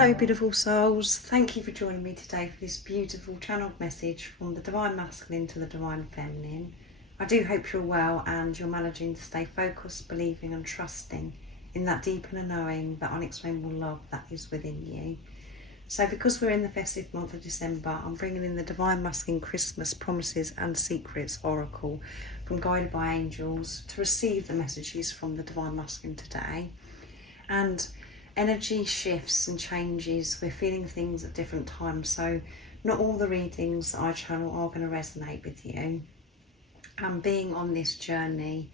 Hello beautiful souls, thank you for joining me today for this beautiful channeled message from the Divine Masculine to the Divine Feminine. I do hope you're well and you're managing to stay focused, believing and trusting in that deep inner knowing, that unexplainable love that is within you. So because we're in the festive month of December, I'm bringing in the Divine Masculine Christmas Promises and Secrets Oracle from Guided by Angels to receive the messages from the Divine Masculine today. And energy shifts and changes. We're feeling things at different times, so not all the readings I channel are going to resonate with you. And being on this journey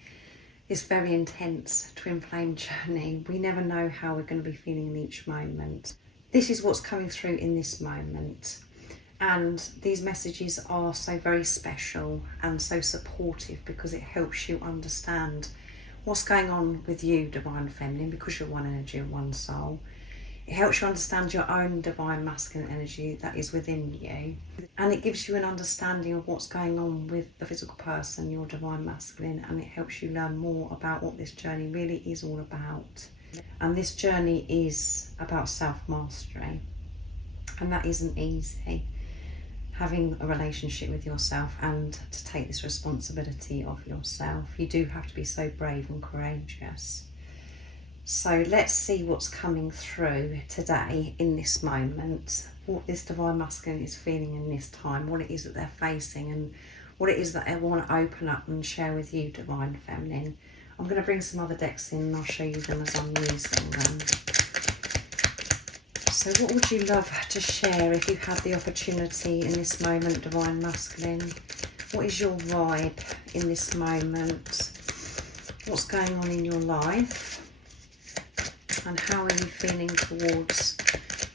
is very intense, twin flame journey. We never know how we're going to be feeling in each moment. This is what's coming through in this moment, and these messages are so very special and so supportive because it helps you understand what's going on with you, Divine Feminine, because you're one energy and one soul. It helps you understand your own Divine Masculine energy that is within you. And it gives you an understanding of what's going on with the physical person, your Divine Masculine, and it helps you learn more about what this journey really is all about. And this journey is about self-mastery, and that isn't easy. Having a relationship with yourself and to take this responsibility of yourself, you do have to be so brave and courageous. So let's see what's coming through today in this moment, what this Divine Masculine is feeling in this time, what it is that they're facing, and what it is that they want to open up and share with you, Divine Feminine. I'm going to bring some other decks in and I'll show you them as I'm using them. So what would you love to share if you had the opportunity in this moment, Divine Masculine? What is your vibe in this moment? What's going on in your life? And how are you feeling towards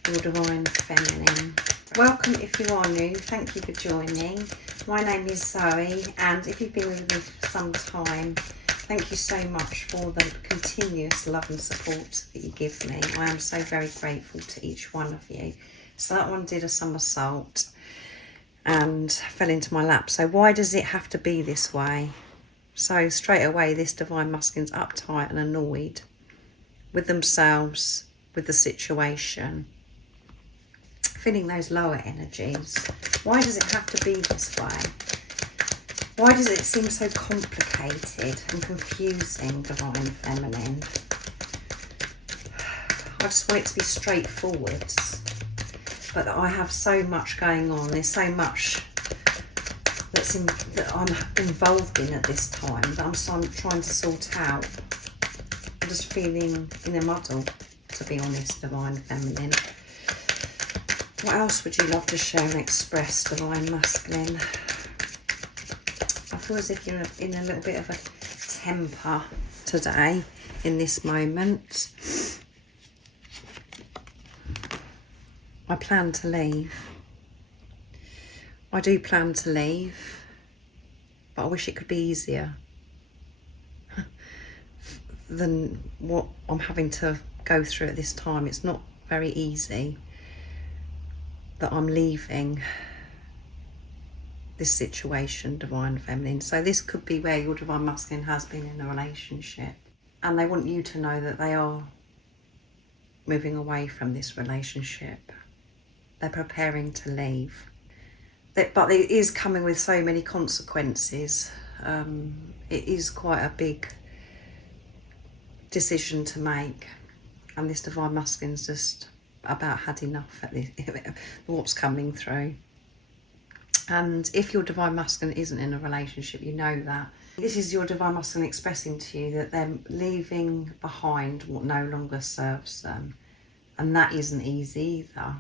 your Divine Feminine? Welcome if you are new, thank you for joining. My name is Zoe, and if you've been with me for some time, thank you so much for the continuous love and support that you give me. I am so very grateful to each one of you. So that one did a somersault and fell into my lap. So why does it have to be this way? So straight away, this Divine Masculine's uptight and annoyed with themselves, with the situation, feeling those lower energies. Why does it have to be this way? Why does it seem so complicated and confusing, Divine Feminine? I just want it to be straightforward, but I have so much going on. There's so much that I'm involved in at this time that I'm trying to sort out. I'm just feeling in a muddle, to be honest, Divine Feminine. What else would you love to share and express, Divine Masculine? I feel as if you're in a little bit of a temper today in this moment. I plan to leave. I do plan to leave, but I wish it could be easier than what I'm having to go through at this time. It's not very easy that I'm leaving this situation, Divine Feminine. So this could be where your Divine Masculine has been in a relationship and they want you to know that they are moving away from this relationship. They're preparing to leave. But it is coming with so many consequences. It is quite a big decision to make, and this Divine Masculine's just about had enough at what's coming through. And if your Divine Masculine isn't in a relationship, you know that. This is your Divine Masculine expressing to you that they're leaving behind what no longer serves them. And that isn't easy either.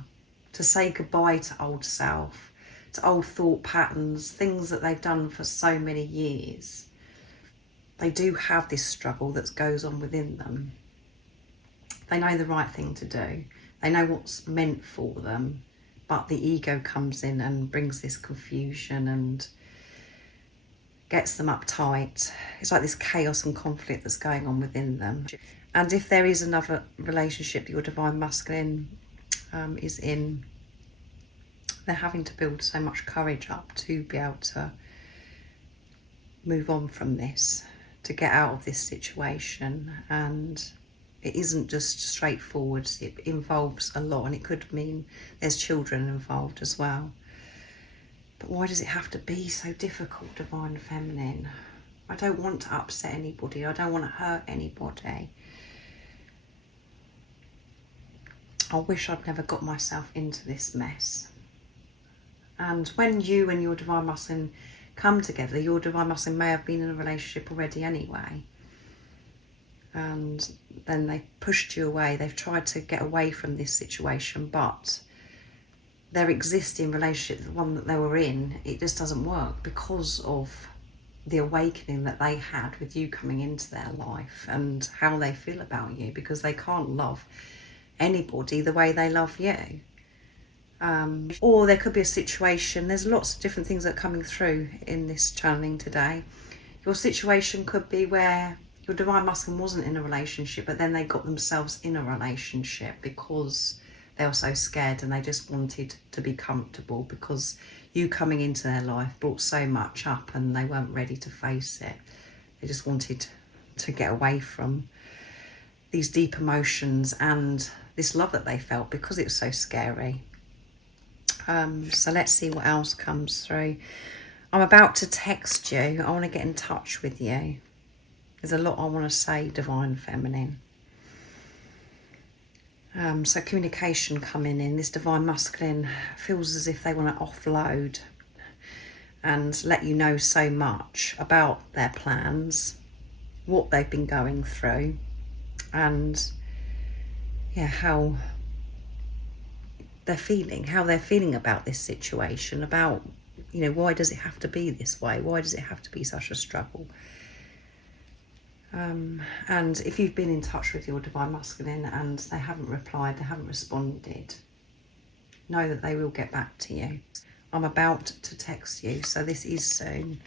To say goodbye to old self, to old thought patterns, things that they've done for so many years. They do have this struggle that goes on within them. They know the right thing to do. They know what's meant for them. But the ego comes in and brings this confusion and gets them uptight. It's like this chaos and conflict that's going on within them. And if there is another relationship your Divine Masculine is in, they're having to build so much courage up to be able to move on from this, to get out of this situation and It isn't just straightforward. It involves a lot, and it could mean there's children involved as well. But why does it have to be so difficult, Divine Feminine? I don't want to upset anybody. I don't want to hurt anybody. I wish I'd never got myself into this mess. And when you and your Divine Masculine come together, your Divine Masculine may have been in a relationship already anyway. And then they pushed you away. They've tried to get away from this situation, but their existing relationship, the one that they were in, it just doesn't work because of the awakening that they had with you coming into their life and how they feel about you, because they can't love anybody the way they love you. Or there could be a situation, there's lots of different things that are coming through in this channeling today. Your situation could be where your Divine Masculine wasn't in a relationship, but then they got themselves in a relationship because they were so scared and they just wanted to be comfortable, because you coming into their life brought so much up and they weren't ready to face it. They just wanted to get away from these deep emotions and this love that they felt because it was so scary. So let's see what else comes through. I'm about to text you. I want to get in touch with you. There's a lot I want to say, Divine Feminine. So communication coming in. This Divine Masculine feels as if they want to offload and let you know so much about their plans, what they've been going through, and how they're feeling about this situation, about, why does it have to be this way? Why does it have to be such a struggle? And if you've been in touch with your Divine Masculine and they haven't replied, they haven't responded, know that they will get back to you. I'm about to text you, so this is soon.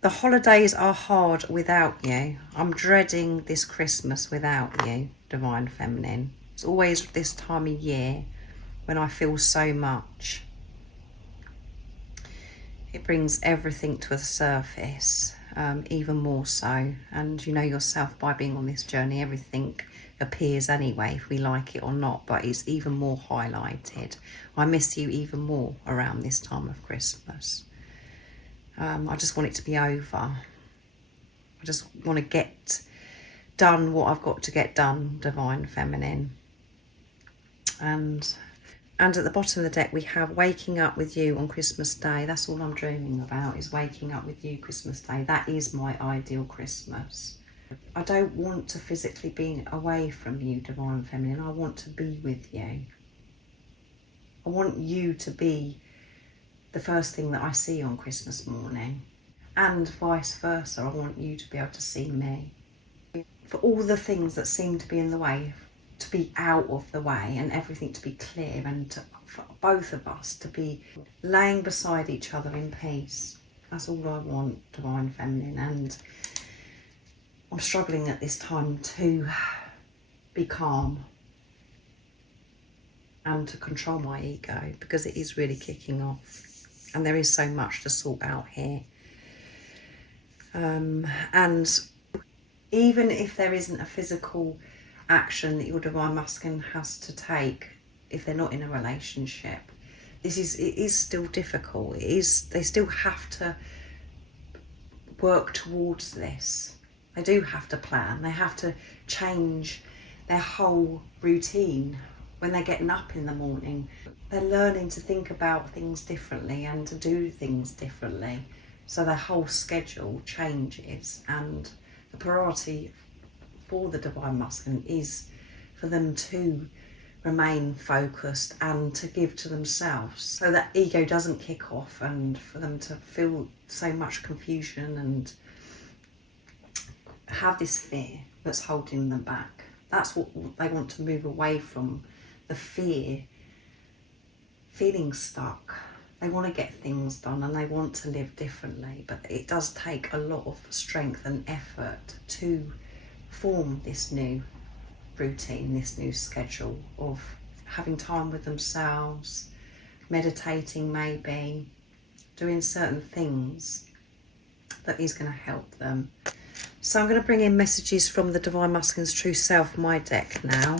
The holidays are hard without you. I'm dreading this Christmas without you, Divine Feminine. It's always this time of year when I feel so much. It brings everything to the surface. Even more so, and you know yourself, by being on this journey, everything appears anyway, if we like it or not, but it's even more highlighted. I miss you even more around this time of Christmas. I just want it to be over. I just want to get done what I've got to get done, Divine Feminine. And at the bottom of the deck, we have waking up with you on Christmas Day. That's all I'm dreaming about, is waking up with you Christmas Day. That is my ideal Christmas. I don't want to physically be away from you, Divine Feminine. I want to be with you. I want you to be the first thing that I see on Christmas morning. And vice versa, I want you to be able to see me. For all the things that seem to be in the way, to be out of the way, and everything to be clear, and for both of us to be laying beside each other in peace. That's all I want, Divine Feminine. And I'm struggling at this time to be calm and to control my ego, because it is really kicking off and there is so much to sort out here. And even if there isn't a physical action that your Divine Masculine has to take, if they're not in a relationship, it is still difficult. They still have to work towards this. They do have to plan. They have to change their whole routine when they're getting up in the morning. They're learning to think about things differently and to do things differently. So their whole schedule changes, and the priority for the Divine Masculine is for them to remain focused and to give to themselves, so that ego doesn't kick off, and for them to feel so much confusion and have this fear that's holding them back. That's what they want to move away from, the fear, feeling stuck. They want to get things done and they want to live differently, but it does take a lot of strength and effort to form this new routine, this new schedule of having time with themselves, meditating maybe, doing certain things that is going to help them. So I'm going to bring in messages from the Divine Masculine's True Self, my deck now.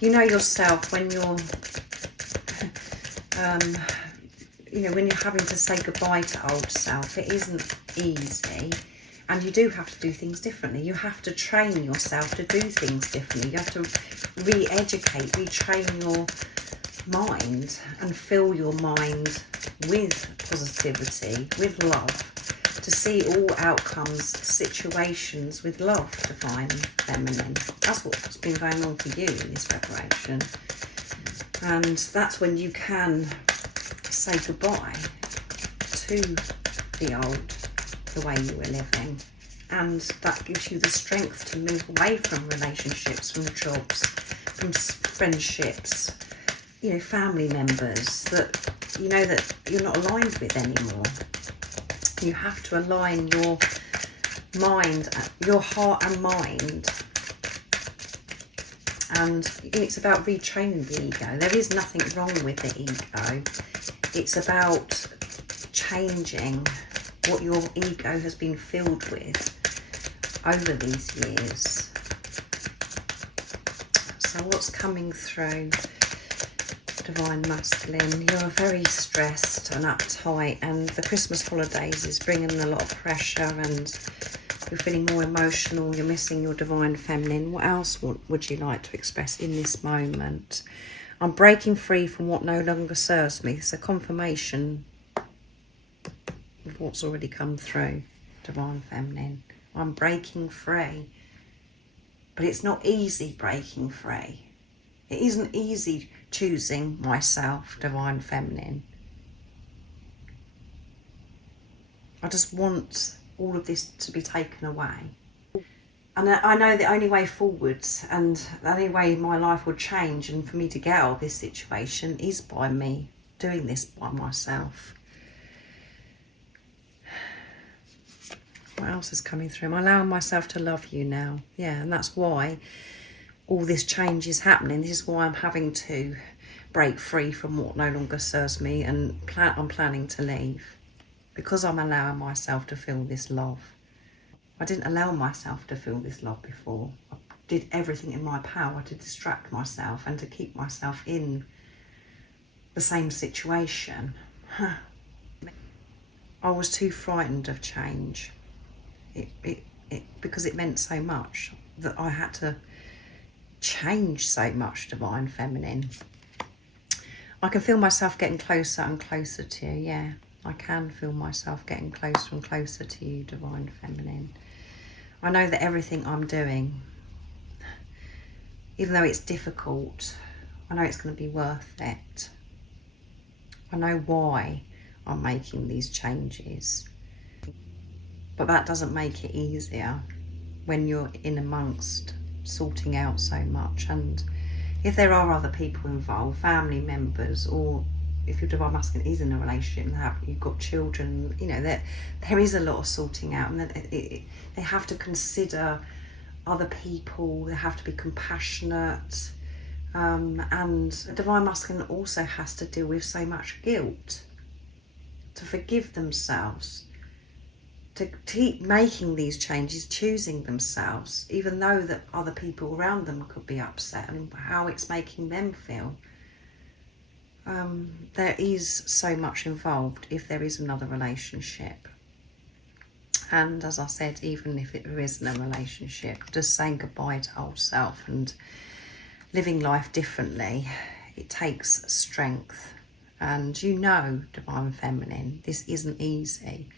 You know yourself when you're, when you're having to say goodbye to old self. It isn't easy, and you do have to do things differently. You have to train yourself to do things differently. You have to re-educate, retrain your mind and fill your mind with positivity, with love, to see all outcomes, situations with love, Divine Feminine. That's what's been going on for you in this preparation. And that's when you can say goodbye to the old, the way you were living. And that gives you the strength to move away from relationships, from jobs, from friendships, family members that that you're not aligned with anymore. You have to align your mind, your heart and mind. And it's about retraining the ego. There is nothing wrong with the ego. It's about changing what your ego has been filled with over these years. So what's coming through, Divine Masculine? You're very stressed and uptight, and the Christmas holidays is bringing a lot of pressure, and you're feeling more emotional. You're missing your Divine Feminine. What else would you like to express in this moment? I'm breaking free from what no longer serves me. It's a confirmation of what's already come through, Divine Feminine. I'm breaking free. But it's not easy breaking free. It isn't easy choosing myself, Divine Feminine. I just want all of this to be taken away. And I know the only way forwards and the only way my life will change and for me to get out of this situation is by me doing this by myself. What else is coming through? I'm allowing myself to love you now. Yeah, and that's why all this change is happening. This is why I'm having to break free from what no longer serves me, and I'm planning to leave because I'm allowing myself to feel this love. I didn't allow myself to feel this love before. I did everything in my power to distract myself and to keep myself in the same situation. I was too frightened of change. Because it meant so much that I had to change so much, Divine Feminine. I can feel myself getting closer and closer to you. Yeah, I can feel myself getting closer and closer to you, Divine Feminine. I know that everything I'm doing, even though it's difficult, I know it's going to be worth it. I know why I'm making these changes. But that doesn't make it easier when you're in amongst sorting out so much. And if there are other people involved, family members, or if your Divine Masculine is in a relationship and you've got children, there is a lot of sorting out, and they have to consider other people. They have to be compassionate, and a Divine Masculine also has to deal with so much guilt, to forgive themselves, to keep making these changes, choosing themselves, even though that other people around them could be upset and how it's making them feel. There is so much involved if there is another relationship. And as I said, even if there isn't a relationship, just saying goodbye to old self and living life differently, it takes strength. And Divine Feminine, this isn't easy.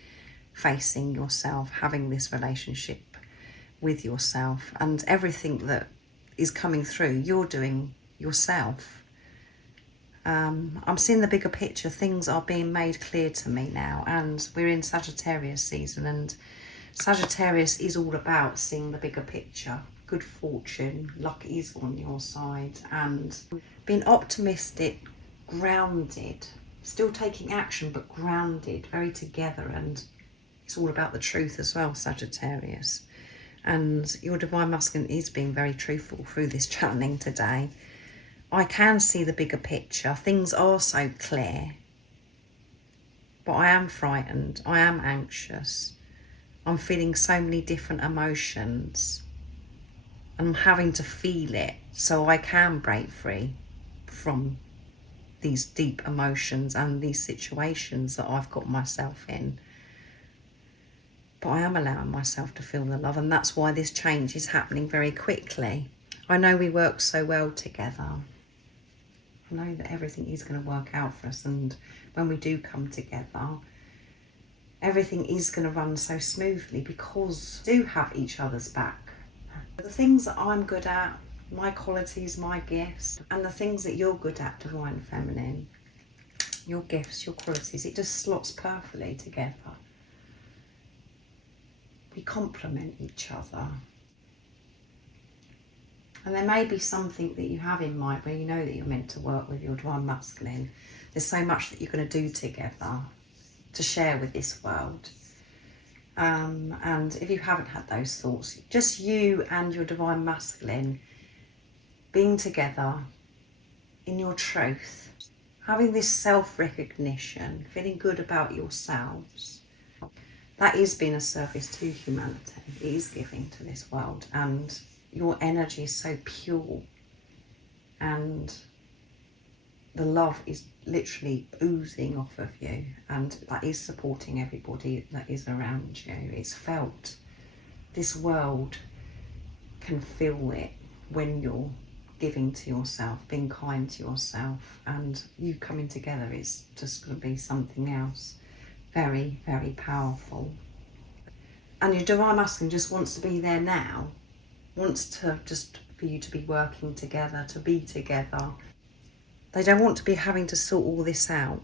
Facing yourself, having this relationship with yourself, and everything that is coming through, you're doing yourself. I'm seeing the bigger picture. Things are being made clear to me now, and we're in Sagittarius season, and Sagittarius is all about seeing the bigger picture. Good fortune, luck is on your side, and being optimistic, grounded, still taking action, but grounded, very together. And it's all about the truth as well, Sagittarius. And your Divine Masculine is being very truthful through this channeling today. I can see the bigger picture. Things are so clear. But I am frightened. I am anxious. I'm feeling so many different emotions. I'm having to feel it so I can break free from these deep emotions and these situations that I've got myself in. But I am allowing myself to feel the love, and that's why this change is happening very quickly. I know we work so well together. I know that everything is going to work out for us, and when we do come together, everything is going to run so smoothly because we do have each other's back. The things that I'm good at, my qualities, my gifts, and the things that you're good at, Divine Feminine, your gifts, your qualities, it just slots perfectly together. We complement each other. And there may be something that you have in mind where you know that you're meant to work with your Divine Masculine. There's so much that you're going to do together to share with this world. And if you haven't had those thoughts, just you and your Divine Masculine being together in your truth, having this self-recognition, feeling good about yourselves, that is being a service to humanity. It is giving to this world, and your energy is so pure, and the love is literally oozing off of you, and that is supporting everybody that is around you. It's felt. This world can feel it when you're giving to yourself, being kind to yourself, and you coming together is just going to be something else. Very, very powerful. And your Divine Masculine just wants to be there now, wants to just for you to be working together, to be together. They don't want to be having to sort all this out,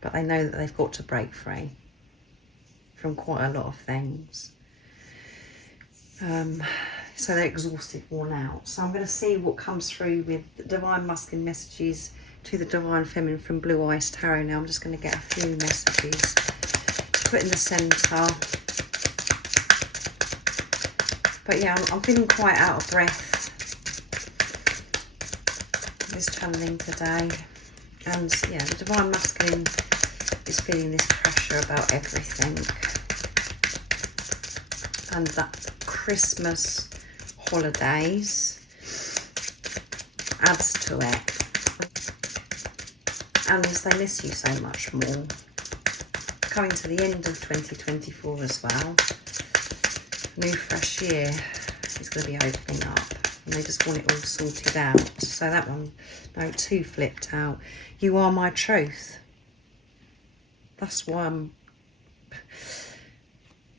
but they know that they've got to break free from quite a lot of things. So they're exhausted, worn out. So I'm going to see what comes through with the Divine Masculine messages to the Divine Feminine from Blue Eyes Tarot. Now I'm just going to get a few messages to put in the centre. But yeah, I'm feeling quite out of breath this channeling today. And yeah, the Divine Masculine is feeling this pressure about everything. And that Christmas holidays adds to it. And as they miss you so much more. Coming to the end of 2024 as well. New fresh year is going to be opening up, and they just want it all sorted out. So that one, no, 2 flipped out. You are my truth. That's why I'm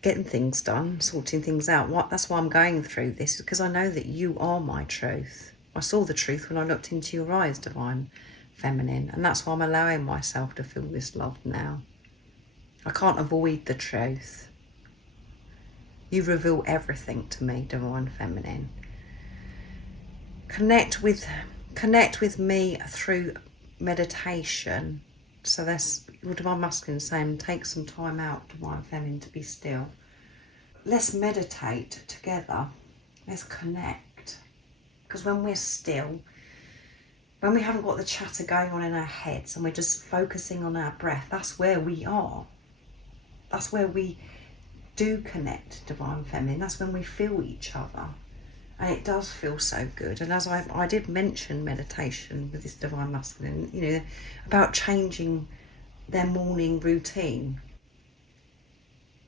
getting things done, sorting things out. That's why I'm going through this, because I know that you are my truth. I saw the truth when I looked into your eyes, Divine Feminine, and that's why I'm allowing myself to feel this love now. I can't avoid the truth. You reveal everything to me, Divine Feminine. Connect with me through meditation. So that's your Divine Masculine saying, take some time out, Divine Feminine, to be still. Let's meditate together. Let's connect. Because when we're still, when we haven't got the chatter going on in our heads and we're just focusing on our breath, that's where we are. That's where we do connect, Divine Feminine. That's when we feel each other, and it does feel so good. And as I did mention meditation with this Divine Masculine, you know, about changing their morning routine,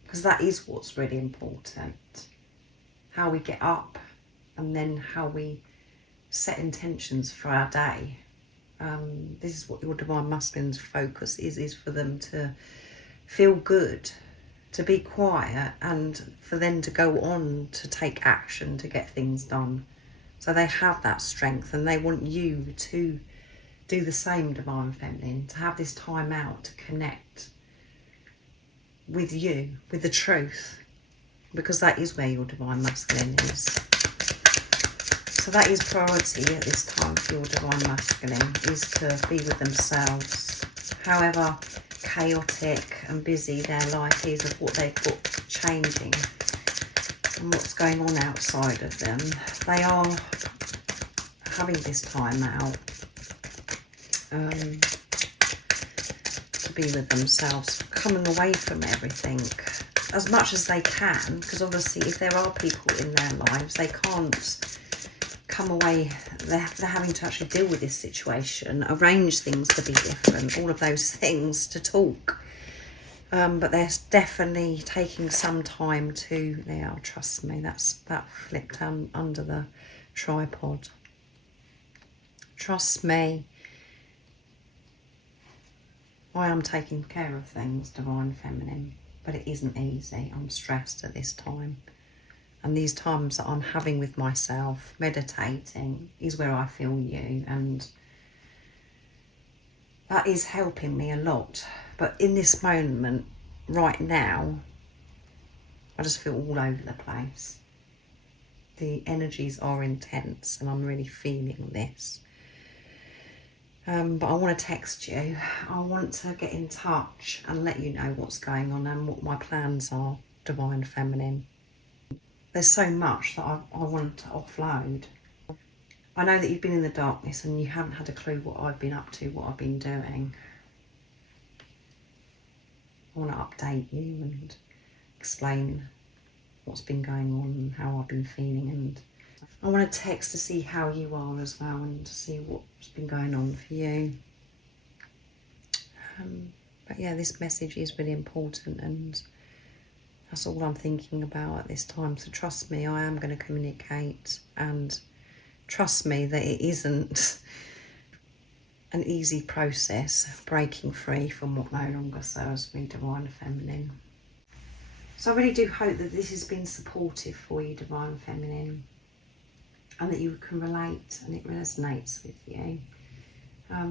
because that is what's really important. How we get up, and then how we set intentions for our day. This is what your Divine Masculine's focus is for them to feel good, to be quiet, and for them to go on to take action to get things done. So they have that strength, and they want you to do the same, Divine Feminine, to have this time out to connect with you, with the truth, because that is where your Divine Masculine is. So that is priority at this time for your Divine Masculine, is to be with themselves. However chaotic and busy their life is, of what they've got changing and what's going on outside of them, they are having this time out to be with themselves, coming away from everything. as much as they can, because obviously if there are people in their lives, they can't come away, they're having to actually deal with this situation, arrange things to be different, all of those things, to talk. But they're definitely taking some time to, trust me, that flipped under the tripod. Trust me, I am taking care of things, Divine Feminine, but it isn't easy. I'm stressed at this time. And these times that I'm having with myself, meditating, is where I feel you, and that is helping me a lot. But in this moment, right now, I just feel all over the place. The energies are intense and I'm really feeling this. But I want to text you. I want to get in touch and let you know what's going on and what my plans are, Divine Feminine. There's so much that I want to offload. I know that you've been in the darkness and you haven't had a clue what I've been up to, what I've been doing. I want to update you and explain what's been going on and how I've been feeling, and I want to text to see how you are as well and to see what's been going on for you. But yeah, this message is really important and that's all I'm thinking about at this time. So trust me, I am going to communicate, and trust me that it isn't an easy process breaking free from what no longer serves me, Divine Feminine. So I really do hope that this has been supportive for you, Divine Feminine, and that you can relate and it resonates with you.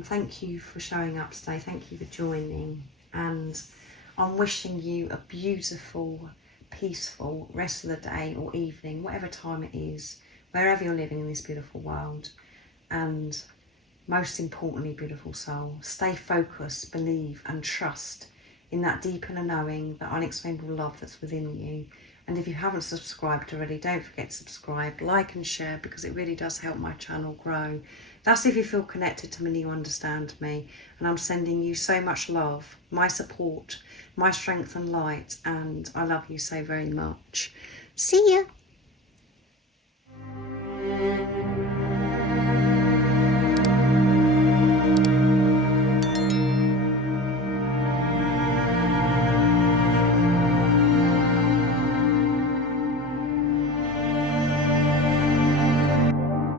Thank you for showing up today. Thank you for joining, and I'm wishing you a beautiful, peaceful rest of the day or evening, whatever time it is, wherever you're living in this beautiful world. And most importantly, beautiful soul, stay focused, believe and trust in that deep inner knowing, that unexplainable love that's within you. And if you haven't subscribed already, don't forget to subscribe, like and share, because it really does help my channel grow. That's if you feel connected to me and you understand me. And I'm sending you so much love, my support, my strength and light, and I love you so very much. See ya.